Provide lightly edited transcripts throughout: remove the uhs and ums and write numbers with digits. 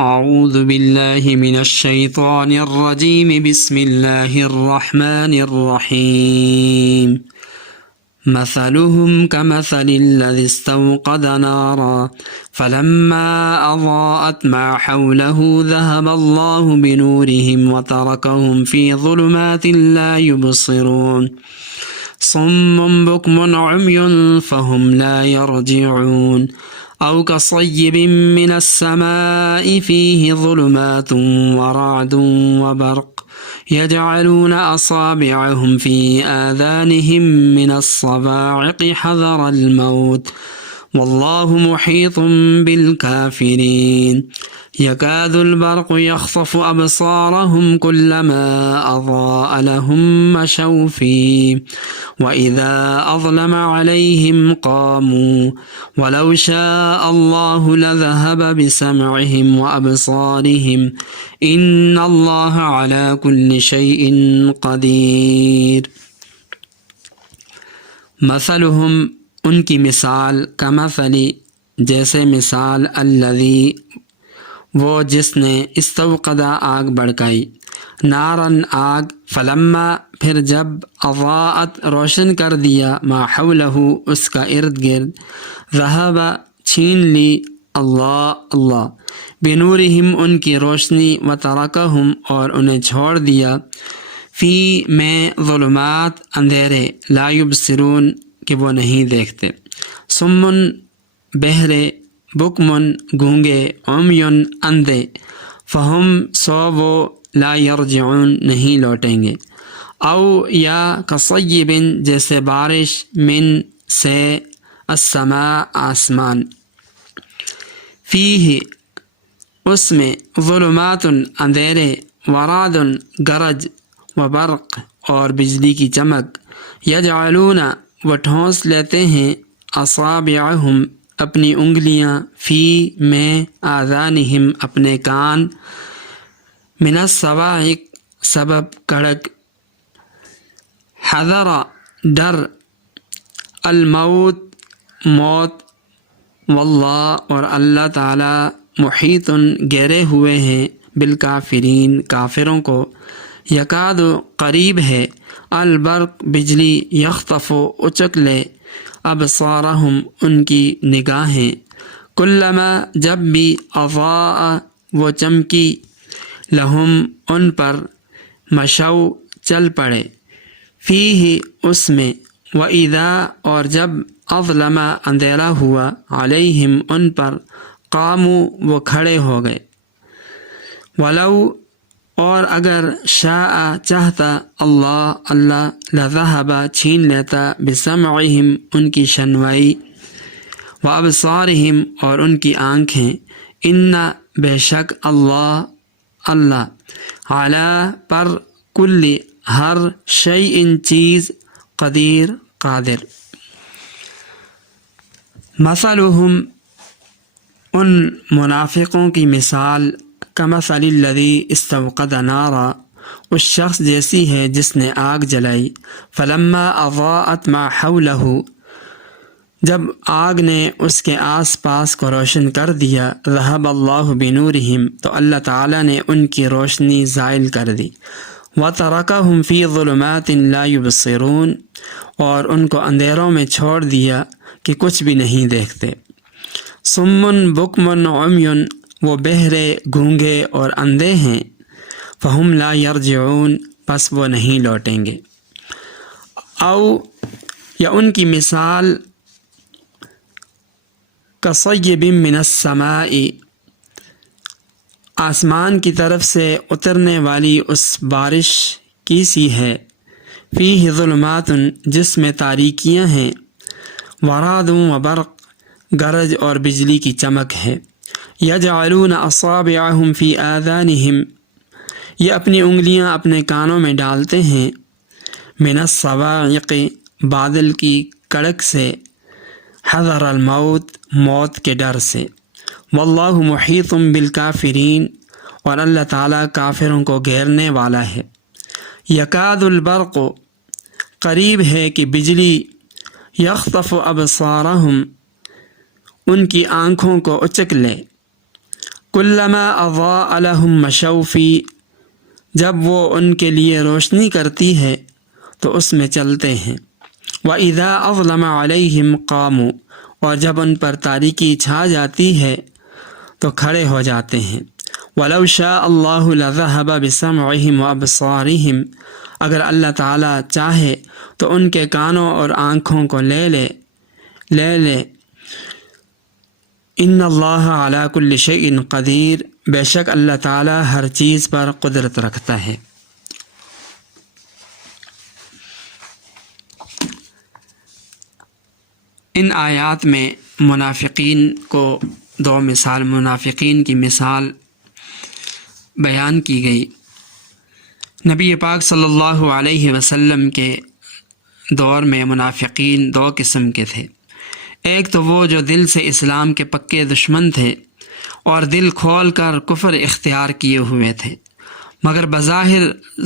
اعوذ باللہ من الشیطان الرجیم بسم اللہ الرحمن الرحیم مثلهم كمثل الذي استوقد نارا فلما أضاءت ما حوله ذهب الله بنورهم وتركهم في ظلمات لا يبصرون صم بكم عمي فهم لا يرجعون أو كصيب من السماء فيه ظلمات ورعد وبرق يجعلون أصابعهم في آذانهم من الصواعق حذر الموت والله محيط بالكافرين يكاد البرق يخطف أبصارهم كلما أضاء لهم مشوا فيه وإذا أظلم عليهم قاموا ولو شاء الله لذهب بسمعهم وأبصارهم إن الله على كل شيء قدير مثلهم ان کی مثال کمثلی جیسے مثال الذی وہ جس نے استوقدا آگ بھڑکائی نارن آگ فلما پھر جب اضاءت روشن کر دیا ما حولہ اس کا ارد گرد ذہب چھین لی اللہ بنورہم ان کی روشنی وترکہم اور انہیں چھوڑ دیا فی میں ظلمات اندھیرے لا یبصرون کہ وہ نہیں دیکھتے سمن بہرے بکمن گونگے عمیون اندھے فہم سو وہ لا یرجعون نہیں لوٹیں گے او یا کصیب جیسے بارش من سے السماء آسمان فیہ اس میں ظلمات اندھیرے ورعد گرج وبرق اور بجلی کی چمک یجعلون وہ ٹھونس لیتے ہیں اصابعہم اپنی انگلیاں فی میں آذانہم اپنے کان من الصواعق سبب کڑک حذر ڈر الموت موت واللہ اور اللہ تعالی محیط گھیرے ہوئے ہیں بالکافرین کافروں کو یکاد قریب ہے البرق بجلی یخطف اچک لے ابصارہم ان کی نگاہیں کلما جب بھی اضاء وہ چمکی لہم ان پر مشو چل پڑے فیہ اس میں وَإِذَا اور جب اظلم اندھیرا ہوا علیہم ان پر قاموا وہ کھڑے ہو گئے ولو اور اگر شاء چاہتا اللہ لذہب چھین لیتا بسمعہم ان کی شنوائی وابصارہم اور ان کی آنکھیں ان بے شک اللہ علی پر کل ہر شیء چیز قدیر قادر مثلہم ان منافقوں کی مثال کمثل الذی استوقد نارا اس شخص جیسی ہے جس نے آگ جلائی فلما اضاءت ما حولہ جب آگ نے اس کے آس پاس کو روشن کر دیا ذہب اللہ بنورہم تو اللہ تعالیٰ نے ان کی روشنی زائل کر دی وترکہم فی ظلمات لا یبصرون اور ان کو اندھیروں میں چھوڑ دیا کہ کچھ بھی نہیں دیکھتے صم بکم عمی وہ بہرے گونگے اور اندھے ہیں فہم لا یرجعون پس وہ نہیں لوٹیں گے او یا ان کی مثال کصیب من السماء آسمان کی طرف سے اترنے والی اس بارش کی سی ہے فیہ ظلمات جس میں تاریکیاں ہیں ورعد و برق گرج اور بجلی کی چمک ہے یجعلون اصابعہم فی آذانہم یہ اپنی انگلیاں اپنے کانوں میں ڈالتے ہیں من الصواعق بادل کی کڑک سے حذر الموت موت کے ڈر سے واللہ محیط بالکافرین اور اللہ تعالیٰ کافروں کو گھیرنے والا ہے یکاد البرق قریب ہے کہ بجلی یخطف ابصارہم ان کی آنکھوں کو اچک لے کلما اضاء لهم مشوا فی، جب وہ ان کے لیے روشنی کرتی ہے تو اس میں چلتے ہیں۔ وَإِذَا أَظْلَمَ عَلَيْهِمْ قَامُوا، اور جب ان پر تاریکی چھا جاتی ہے تو کھڑے ہو جاتے ہیں۔ وَلَوْ شَاءَ اللَّهُ لَذَهَبَ بِسَمْعِهِمْ وَأَبْصَارِهِمْ، اگر اللہ تعالیٰ چاہے تو ان کے کانوں اور آنکھوں کو لے لے۔ ان اللہ علی کل شیء قدیر، بے شک اللہ تعالیٰ ہر چیز پر قدرت رکھتا ہے۔ ان آیات میں منافقین کو منافقین کی مثال بیان کی گئی۔ نبی پاک صلی اللہ علیہ وسلم کے دور میں منافقین دو قسم کے تھے۔ ایک تو وہ جو دل سے اسلام کے پکے دشمن تھے اور دل کھول کر کفر اختیار کیے ہوئے تھے، مگر بظاہر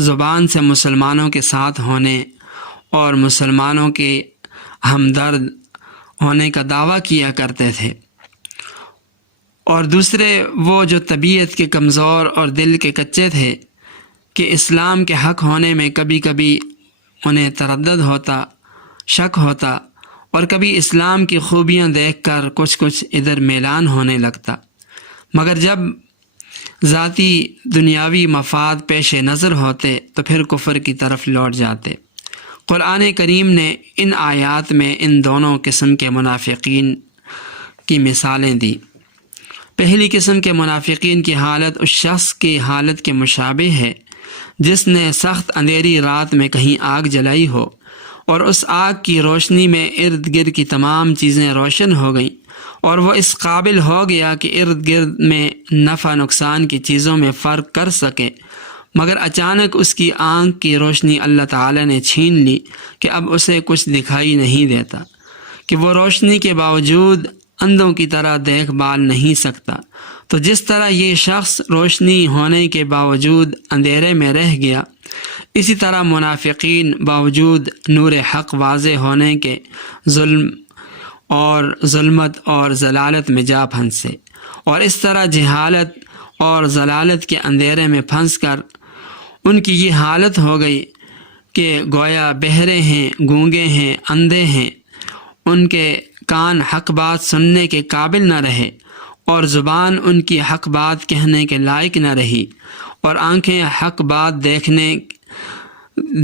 زبان سے مسلمانوں کے ساتھ ہونے اور مسلمانوں کے ہمدرد ہونے کا دعویٰ کیا کرتے تھے۔ اور دوسرے وہ جو طبیعت کے کمزور اور دل کے کچے تھے کہ اسلام کے حق ہونے میں کبھی کبھی انہیں تردد ہوتا، شک ہوتا، اور کبھی اسلام کی خوبیاں دیکھ کر کچھ ادھر میلان ہونے لگتا، مگر جب ذاتی دنیاوی مفاد پیش نظر ہوتے تو پھر کفر کی طرف لوٹ جاتے۔ قرآن کریم نے ان آیات میں ان دونوں قسم کے منافقین کی مثالیں دی۔ پہلی قسم کے منافقین کی حالت اس شخص کی حالت کے مشابہ ہے جس نے سخت اندھیری رات میں کہیں آگ جلائی ہو، اور اس آگ کی روشنی میں ارد گرد کی تمام چیزیں روشن ہو گئیں، اور وہ اس قابل ہو گیا کہ ارد گرد میں نفع نقصان کی چیزوں میں فرق کر سکے، مگر اچانک اس کی آنکھ کی روشنی اللہ تعالی نے چھین لی کہ اب اسے کچھ دکھائی نہیں دیتا، کہ وہ روشنی کے باوجود اندھوں کی طرح دیکھ بھال نہیں سکتا۔ تو جس طرح یہ شخص روشنی ہونے کے باوجود اندھیرے میں رہ گیا، اسی طرح منافقین باوجود نور حق واضح ہونے کے ظلمت اور ضلالت میں جا پھنسے، اور اس طرح جہالت اور ضلالت کے اندھیرے میں پھنس کر ان کی یہ حالت ہو گئی کہ گویا بہرے ہیں، گونگے ہیں، اندھے ہیں، ان کے کان حق بات سننے کے قابل نہ رہے، اور زبان ان کی حق بات کہنے کے لائق نہ رہی، اور آنکھیں حق بات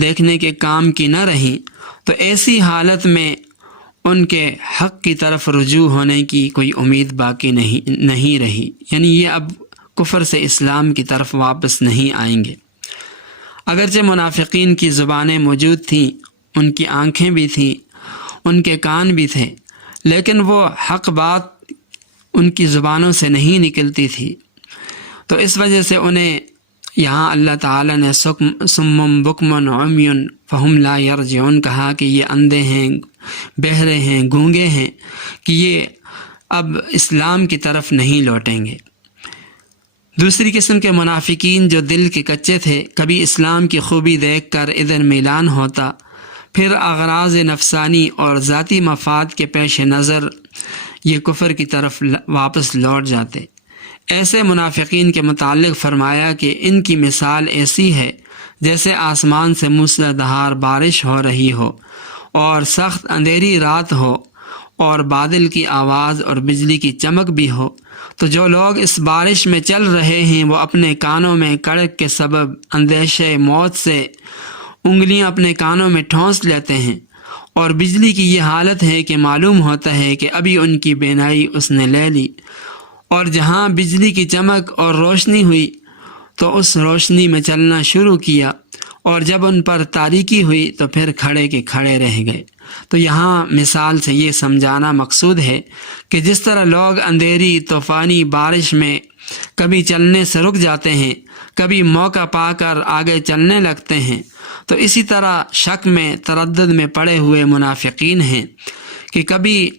دیکھنے کے کام کی نہ رہیں۔ تو ایسی حالت میں ان کے حق کی طرف رجوع ہونے کی کوئی امید باقی نہیں رہی، یعنی یہ اب کفر سے اسلام کی طرف واپس نہیں آئیں گے۔ اگرچہ منافقین کی زبانیں موجود تھیں، ان کی آنکھیں بھی تھیں، ان کے کان بھی تھے، لیکن وہ حق بات ان کی زبانوں سے نہیں نکلتی تھی۔ تو اس وجہ سے انہیں یہاں اللہ تعالیٰ نے سم بکم عمی فہم لا یرجعون کہا کہ یہ اندھے ہیں، بہرے ہیں، گونگے ہیں، کہ یہ اب اسلام کی طرف نہیں لوٹیں گے۔ دوسری قسم کے منافقین جو دل کے کچے تھے، کبھی اسلام کی خوبی دیکھ کر ادھر میلان ہوتا، پھر اغراض نفسانی اور ذاتی مفاد کے پیش نظر یہ کفر کی طرف واپس لوٹ جاتے۔ ایسے منافقین کے متعلق فرمایا کہ ان کی مثال ایسی ہے جیسے آسمان سے موسلا دھار بارش ہو رہی ہو، اور سخت اندھیری رات ہو، اور بادل کی آواز اور بجلی کی چمک بھی ہو، تو جو لوگ اس بارش میں چل رہے ہیں وہ اپنے کانوں میں کڑک کے سبب اندیشے موت سے انگلیاں اپنے کانوں میں ٹھونس لیتے ہیں، اور بجلی کی یہ حالت ہے کہ معلوم ہوتا ہے کہ ابھی ان کی بینائی اس نے لے لی، اور جہاں بجلی کی چمک اور روشنی ہوئی تو اس روشنی میں چلنا شروع کیا، اور جب ان پر تاریکی ہوئی تو پھر کھڑے کے کھڑے رہ گئے۔ تو یہاں مثال سے یہ سمجھانا مقصود ہے کہ جس طرح لوگ اندھیری طوفانی بارش میں کبھی چلنے سے رک جاتے ہیں، کبھی موقع پا کر آگے چلنے لگتے ہیں، تو اسی طرح شک میں تردد میں پڑے ہوئے منافقین ہیں کہ کبھی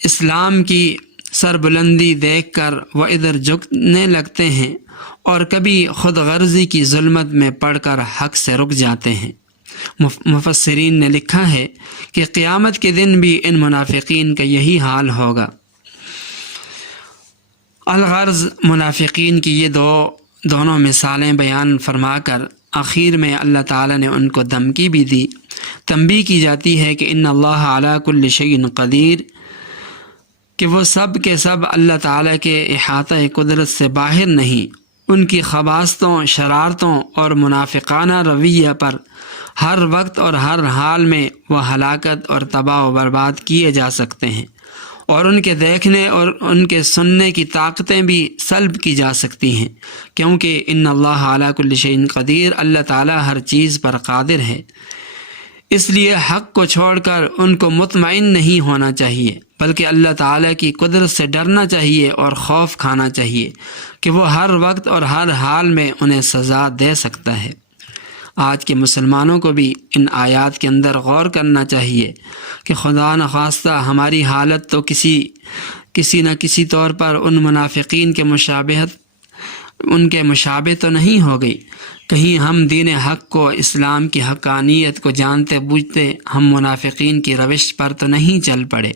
اسلام کی سربلندی دیکھ کر وہ ادھر جھکنے لگتے ہیں، اور کبھی خود غرضی کی ظلمت میں پڑھ کر حق سے رک جاتے ہیں۔ مفسرین نے لکھا ہے کہ قیامت کے دن بھی ان منافقین کا یہی حال ہوگا۔ الغرض منافقین کی یہ دونوں مثالیں بیان فرما کر آخر میں اللہ تعالیٰ نے ان کو دھمکی بھی دی، تنبیہ کی جاتی ہے کہ ان اللہ علی کل شیء قدیر، کہ وہ سب کے سب اللہ تعالیٰ کے احاطہ قدرت سے باہر نہیں، ان کی خباثتوں، شرارتوں اور منافقانہ رویہ پر ہر وقت اور ہر حال میں وہ ہلاکت اور تباہ و برباد کیے جا سکتے ہیں، اور ان کے دیکھنے اور ان کے سننے کی طاقتیں بھی سلب کی جا سکتی ہیں، کیونکہ ان اللہ علی کل شیء قدیر، اللہ تعالیٰ ہر چیز پر قادر ہے۔ اس لیے حق کو چھوڑ کر ان کو مطمئن نہیں ہونا چاہیے، بلکہ اللہ تعالیٰ کی قدرت سے ڈرنا چاہیے اور خوف کھانا چاہیے کہ وہ ہر وقت اور ہر حال میں انہیں سزا دے سکتا ہے۔ آج کے مسلمانوں کو بھی ان آیات کے اندر غور کرنا چاہیے کہ خدا نخواستہ ہماری حالت تو کسی نہ کسی طور پر ان منافقین کے مشابہ تو نہیں ہو گئی، کہیں ہم دین حق کو، اسلام کی حقانیت کو جانتے بوجھتے ہم منافقین کی روش پر تو نہیں چل پڑے۔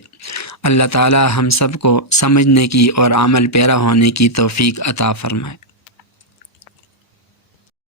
اللہ تعالی ہم سب کو سمجھنے کی اور عمل پیرا ہونے کی توفیق عطا فرمائے۔